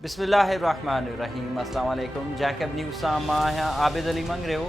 बिस्मिल्लाहिर्रहमानिर्रहीम अस्सलाम वालेकुम जैकब न्यूज़ सां मां आहियां आबिद अली मंगरियो।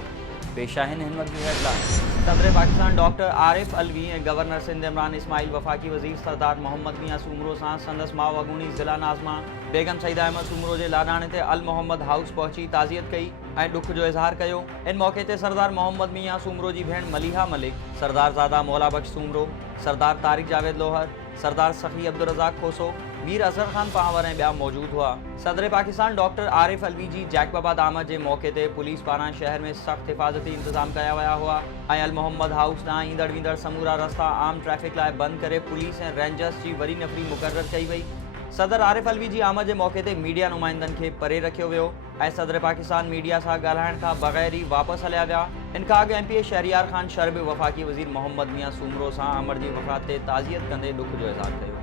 पेश आहिनि हिन वक़्त जूं हेडलाइन। सदर पाकिस्तान डॉक्टर आरिफ अलवी ऐं गवर्नर सिंध इमरान इस्माइल वफ़ाक़ी वज़ीर सरदार मोहम्मद मियां सूमरो सां संदसि माउ अॻूणी ज़िला नाज़मा बेगम सईदा अहमद सूमरो जे लाॾाणे ते अल मोहम्मद हाउस पहुची ताज़ियत कई ऐं ॾुख जो इज़हार कयो। इन मौक़े ते सरदार मोहम्मद मियां सूमरो जी भेण मलिहा मलिक, सरदार ज़ादा मौला बख्श सूमरो, सरदार तारिक जावेद लोहर, सरदार सखी अब्दुल रज़ाक खोसो, मीर अज़हर खान पावर ऐं ॿिया मौजूद हुआ। सदर पाकिस्तान डॉक्टर आरिफ अलवी जी जैकबाबाद आमद जे मौक़े ते पुलिस पारां शहर में सख़्त हिफ़ाज़ती इंतज़ाम कया विया हुआ ऐं अल मोहम्मद हाउस ॾांहुं ईंदड़ वींदड़ समूरा रस्ता आम ट्रैफ़िक लाइ बंदि करे पुलिस ऐं रेंजर्स जी वॾी नफ़री मुक़ररु कई वई। सदर आरिफ अलवी जी आमद जे मौक़े ते मीडिया नुमाइंदनि खे परे रखियो वियो ऐं सदर पाकिस्तान मीडिया सां ॻाल्हाइण खां बग़ैर ई वापसि हलिया विया। इन खां अॻु MP शहरियार ख़ान शर्ब वफ़ाक़ी वज़ीर मोहम्मद मियां सूमरो सां अमर जी वफ़ात ते ताज़ियत कंदे ॾुख जो इज़हार कयो।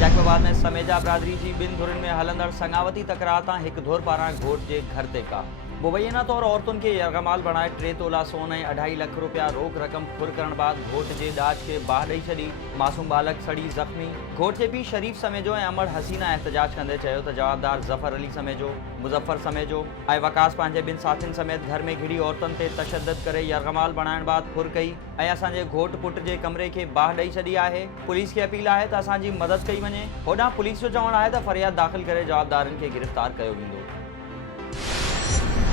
जैकबाबाद में समेजा बिरादरी जी ॿिनि धुरनि में हलंदड़ संगावती तकरार तां हिकु धुर पारां घोट जे घर ते का मुबैना तौर औरतुनि खे यरगमाल बणाए 3 तोला सोन ऐं 2.5 लख रुपया रोक रक़म फुर करण बाद घोट जे ॾाज खे बाहि ॾेई छॾी। मासूम बालक सड़ी ज़ख़्मी। घोट जे पीउ शरीफ़ समेजो ऐं अमर हसीना एहतजाज कंदे चयो त जवाबदार ज़फ़र अली समेजो, मुज़फ़र समेजो ऐं वकास पंहिंजे ॿिनि साथियुनि समेत घर में घिड़ी औरतुनि ते तशद्दुद करे यरगमाल बणाइण बाद फुर कई ऐं असांजे घोट पुट जे कमरे खे बाहि ॾेई छॾी आहे। पुलिस खे अपील आहे त असांजी मदद कई वञे। होॾां पुलिस जो चवणु आहे त फ़रियाद दाख़िल करे जवाबदारनि खे गिरफ़्तार कयो वेंदो।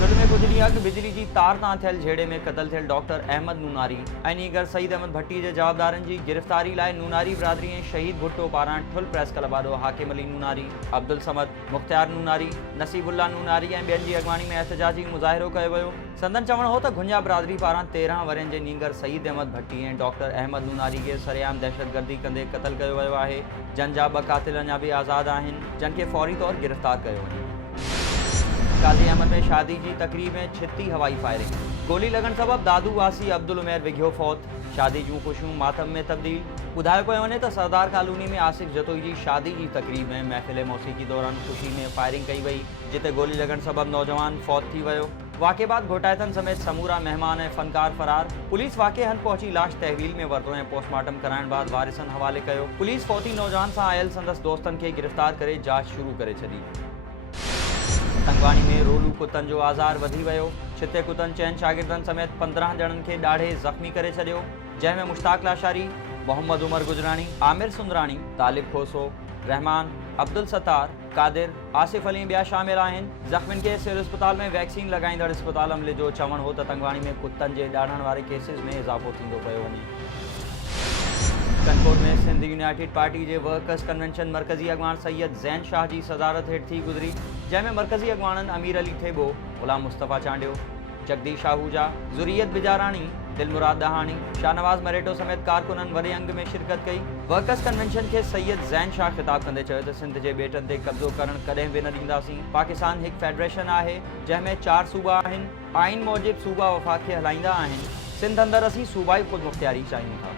में कुछ ॾींहं अॻु बिजली जी तार तां थियल झेड़े में क़तल थियल डॉक्टर अहमद नूनारी ऐं नीगर सईद अहमद भट्टी जे जवाबदारनि जी गिरफ़्तारी लाइ नूनारी बिरादरी ऐं शहीद भुट्टो पारां ठुल प्रेस क्लब आॾो हाकिम अली नूनारी, अब्दुल समद, मुख़्तियार नूनारी, नसीबुल्ला नूनारी ऐं ॿियनि जी अॻवानी में एहतजाजी मुज़ाहिरो कयो वियो। संदन चवणु हो त गुंजा बिरादरी पारां 13 वरनि जे नीगर सईद अहमद भट्टी ऐं डॉक्टर अहमद नूनारी खे सरेआम दहशतगर्दी कंदे क़तल कयो वियो आहे। जन जा 2 क़ातिल अञा बि आज़ादु आहिनि, जिन खे फौरी तौर गिरफ़्तार कयो वञे। काज़ी अहमद में शादी जी तकरीब में छिती हवाई फायरिंग, गोली लॻण सबब दादू वासी अब्दुल उमैर विघियो फौत। शादी जूं ख़ुशियूं मातम में तब्दील। ॿुधायो पियो वञे त सरदार कॉलोनी में आसिफ जतोई जी शादी जी तकरीब में महफ़िल मौसीक़ी दौरान ख़ुशी में फायरिंग कई वई, जिते गोली लॻण सबब नौजवान फौत थी वियो। वाक़े बाद घोटाइतनि समेत समूरा मेहमान ऐं फ़नकार फ़रार। पुलिस वाक़े हंधि पहुची लाश तहवील में वरितो ऐं पोस्टमार्टम कराइण बाद वारिसनि हवाले कयो। पुलिस फौती नौजवान सां आयल संदसि दोस्तनि खे गिरफ़्तार करे जांच शुरू करे छॾी। तंगवानी में रोलू कुतनि जो आज़ार वधी वियो। छिते कुतनि 4 शागिर्दनि समेत 15 ॼणनि खे ॾाढे ज़ख़्मी करे छॾियो, जंहिंमें मुश्ताक लाशारी, मोहम्मद उमर गुजरानी, आमिर सुंदरानी, तालिब खोसो, रहमान, अब्दुल सत्तार, कादिर, आसिफ अली ॿिया शामिल आहिनि। ज़ख़्मियुनि खे सिविल अस्पताल में वैक्सीन लॻाईंदड़ अस्पताल अमले जो चवणु हो त तंगवानी में कुतनि जे ॾाढ़ण वारे केसिस में इज़ाफ़ो थींदो पियो वञे। कनकोट में सिंध यूनाइटेड पार्टी जे वर्कर्स कन्वेंशन मरकज़ी अॻवान सैयद ज़ैन शाह जी सदारत हेठि थी गुज़री, जंहिंमें मरकज़ी अॻवाननि अमीर अली थेबो, ग़ुलाम मुस्तफ़ा चांडियो, जगदीश आहूजा, ज़ुरियत बिजारानी, दिलमुराद दहानी, शाहनवाज़ मरेटो समेत कारकुननि वॾे अंग में शिरकत कई। वर्कर्स कन्वेंशन खे सैयद ज़ैन शाह ख़िताब कंदे चयो त सिंध जे ॿेटनि ते कब्ज़ो करणु कॾहिं बि न ॾींदासीं। पाकिस्तान हिकु फेडरेशन आहे जंहिंमें 4 सूबा आहिनि। आइन मूजिबि सूबा वफ़ाक़ खे हलाईंदा आहिनि। सिंध अंदरि असीं सूबाई ख़ुदि मुख़्तियारी चाहियूं था।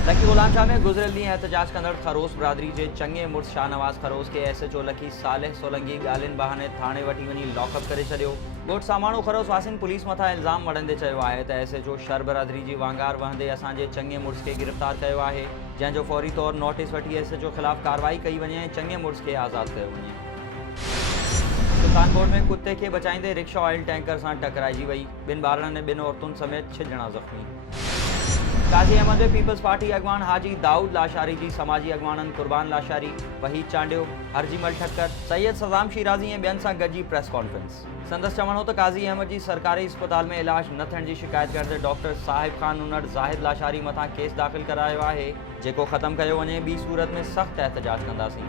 लकी ग़ुलाम शाह में गुज़िरियल ॾींहुं एहतजाज कंदड़ खरोस बिरादरी जे चङे मुड़ुस शाहनवाज़ खरोस खे SHO लकी सालेह सोलंगी ॻाल्हियुनि बहाने थाणे वठी वञी लॉकअप करे छॾियो। ॻोठ सामाणो खरोस वासिन पुलिस मथां इल्ज़ाम मढ़ंदे चयो आहे त SHO शर बिरादरी जी वांगार वहंदे असांजे चङे मुड़ुस खे गिरफ़्तार कयो आहे, जंहिंजो फौरी तौर नोटिस वठी SHO ख़िलाफ़ कार्रवाई कई वञे ऐं चङे मुड़ुस खे आज़ादु कयो वञे। सुल्तानकोट में कुत्ते खे बचाईंदे रिक्शा ऑयल टैंकर सां टकराइजी वई। 2 ॿारनि ऐं 2 औरतुनि समेत 6 ॼणा ज़ख़्मी। काज़ी अहमद में पीपल्स पार्टी अॻवान हाजी दाऊद लाशारी जी समाजी अॻवाननि कुर्बान लाशारी, वहीद चांडियो, हरजीमल ठक्कर, सैयद सज़ाम शिराज़ी ऐं ॿियनि सां गॾिजी प्रेस कॉन्फ्रेंस। संदसि चवणु हो त काज़ी अहमद जी सरकारी अस्पताल में इलाज न थियण जी शिकायत कंदे डॉक्टर साहिब ख़ान उनड़ ज़ाहिद लाशारी मथां केस दाख़िल करायो आहे, जेको ख़त्म कयो वञे। ॿी सूरत में सख़्त एहतजाज कंदासीं।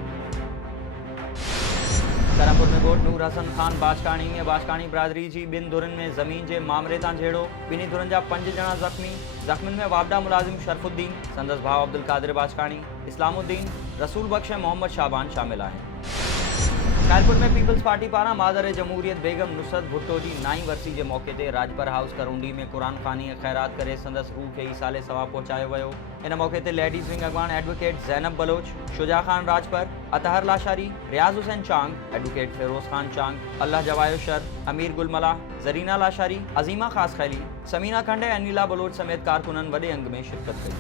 करमपुर में ॻोठ नूर हसन ख़ान बाचकाणी में बाचकाणी बिरादरी जी 2 धुरनि में ज़मीन जे मामले तां झेड़ो। 2 धुरनि जा 5 ॼणा ज़ख़्मी। ज़ख़्मियुनि में वाबडा मुलाज़िम शरफुद्दीन, संदसि भाउ अब्दुल कादिर बाचकाणी, इस्लामुद्दीन, रसूल बख्श ऐं मोहम्मद शाबान शामिल आहिनि। कायरपुर में पीपल्स पार्टी पारां मादर जमहूरियत बेगम नुसरत भुट्टो जी 9वीं वरसी के मौके ते राजपर हाउस करूंडी में कुरान खानी खैरात करे संदसि रूह खे ईसाले सवाब पहुचायो वियो। इन मौके ते लेडीज़ विंग अॻवान एडवोकेट ज़ैनब बलोच, शुजा खान राजपर, अतहर लाशारी, रियाज़ हुसैन चांग, एडवोकेट फिरोज़ खान चांग, अल्लाह जवायो शर, अमीर गुलमला, ज़रीना लाशारी, अजीमा खास खैली, समीना खंडे, अनिला बलोच समेत कारकुननि वॾे अंग में शिरकत कई।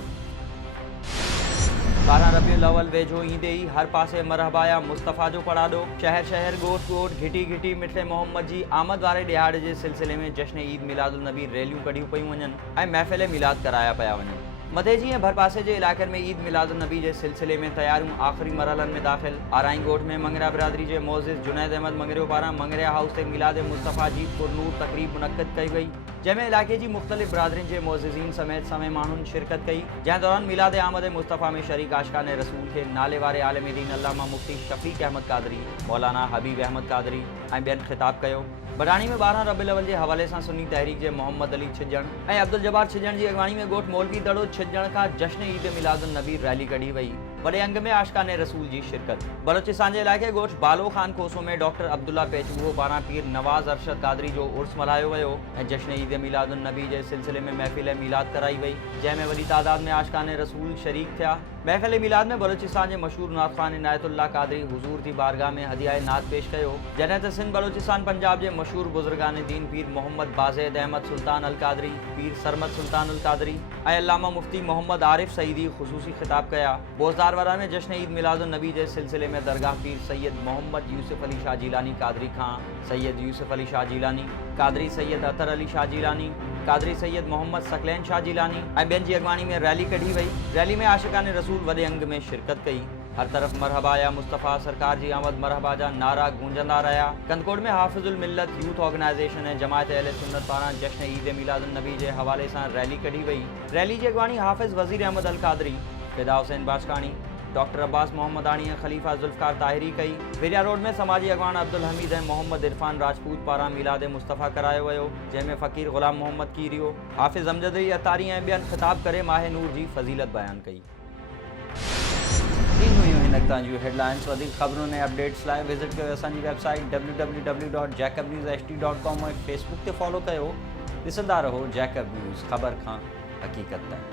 12 रबीउल अव्वल वेझो ईंदे ही हर पासे मरहबाया मुस्तफ़ा जो पड़ाडो। शहर शहर गोट गोट घिटी घिटी मिठे मोहम्मद जी आमद वारे ॾियार जे सिलसिले में जश्न ईद मिलादुल नबी रैलियूं कढियूं पियूं वञनि ऐं महफ़िल मिलाद कराया पिया वञनि। मथे जीअं भरपासे जे इलाइक़नि में ईद मिलादुल नबी जे सिलसिले में तयारियूं आख़िरी मरहलनि में दाख़िल। आराई ॻोठ में मंगरिया बिरादरी जे मोज़िज़ जुनैद अहमद मंगरियो पारां मंगरिया हाउस ते मिलाद मुस्तफ़ा जी पुरनूर तक़रीब मुनक़िद कई वई, जंहिंमें इलाइक़े जी मुख़्तलिफ़ बिरादरियुनि जे मोज़िज़ीन समेत समय माण्हुनि शिरकत कई। जंहिं दौरान मिलाद आमद मुस्तफ़ा में शरीक आशिक़ाने रसूल खे नाले वारे आलिम दीन अल्लामा मुफ्ती शफ़ीक़ अहमद क़ादरी, मौलाना हबीब अहमद क़ादरी ऐं ॿियनि ख़िताब कयो। बडाणी में 12 रबीउल अव्वल जे हवाले सां सुन्नी तहरीक जे मोहम्मद अली छिजण ऐं अब्दुल जब्बार छिजण जी अॻवानी में ॻोठ मौलवी दड़ो छिजण खां जश्न ईद मिलादुल नबी रैली कढी वई। वॾे अंग में आशिक़ाने रसूल जी शिरकत। बलोचिस्तान जे इलाइक़े ॻोठ बालो ख़ान कोसो में डॉक्टर अब्दुल्ला पेचबूहो पारां पीर नवाज़ अरशद क़ादरी जो उर्स मल्हायो वियो ऐं जश्न ईद मिलादुल नबी जे सिलसिले में महफ़िल मिलाद कराई वई, जंहिंमें वॾी तादाद में आशिक़ाने रसूल शरीक थिया। महफ़िल मिलाद में बलोचिस्तान जे मशहूर नात ख़्वान इनायतुल्लाह क़ादरी हुज़ूर जी बारगाह में हदियाए नात पेश कयो, जॾहिं त सिंध बलोचिस्तान पंजाब जे मशहूर बुज़ुर्गान दीन पीर मोहम्मद बाज़ेद अहमद सुल्तान अल क़ादरी, पीर सरमद सुल्तान अल क़ादरी ऐं अल्लामा मुफ्ती मोहम्मद आरिफ सईदी ख़ुसूसी ख़िताब कया। बोज़दार वारा में जश्न ईद मिलादुल नबी जे सिलसिले में दरगाह पीर सैयद मोहम्मद यूसुफ अली शाह जीलानी क़ादरी खां सैयद यूसुफ अली शाह जीलानी, क़ादरी सैयद अतर अली शाह जीलानी, क़ादरी सैयद मोहम्मद सकलैन शाह जीलानी ऐं ॿियनि जी अॻवानी में रैली कढी वई। रैली में आशिक़ाने रसूल वॾे अंग में शिरकत कई। हर तरफ़ मरहबा या मुस्तफ़ा सरकार जी आमद मरहबा जा नारा गूंजंदा रहिया। कंदकोट में हाफ़िज़ुल मिल्लत यूथ ऑर्गेनाइज़ेशन ऐं जमायत अहले सुन्नत पारां जश्न ईद मिलादुल नबी जे हवाले सां रैली कढी वई। रैली जी अॻवानी हाफ़िज़ वज़ीर अहमद अल क़ादरी, फ़िदा हुसैन बाचकाणी, डॉक्टर अब्बास मोहम्मदानी ऐं ख़लीफ़ा ज़ुल्फ़कार ताहिरी कई। विरिया रोड में समाजी अॻवान अब्दुल हमीद ऐं मोहम्मद इरफान राजपूत पारां मिलाद मुस्तफ़ा करायो वियो, जंहिंमें फ़क़ीर ग़ुलाम मोहम्मद कीरियो, हाफ़िज़ अमजदी अतारी ऐं ॿियनि ख़िताब करे माह नूर जी फ़ज़ीलत बयानु कई। इन हुयूं हिन तां जूं हेडलाइंस। वधीक ख़बरुनि ऐं अपडेट्स लाइ विज़िट कयो असांजी वेबसाइट www.jacobnewsht.com ऐं फेसबुक ते फॉलो कयो। ॾिसंदा रहो जैकब न्यूज़, ख़बर खां हक़ीक़त ताईं।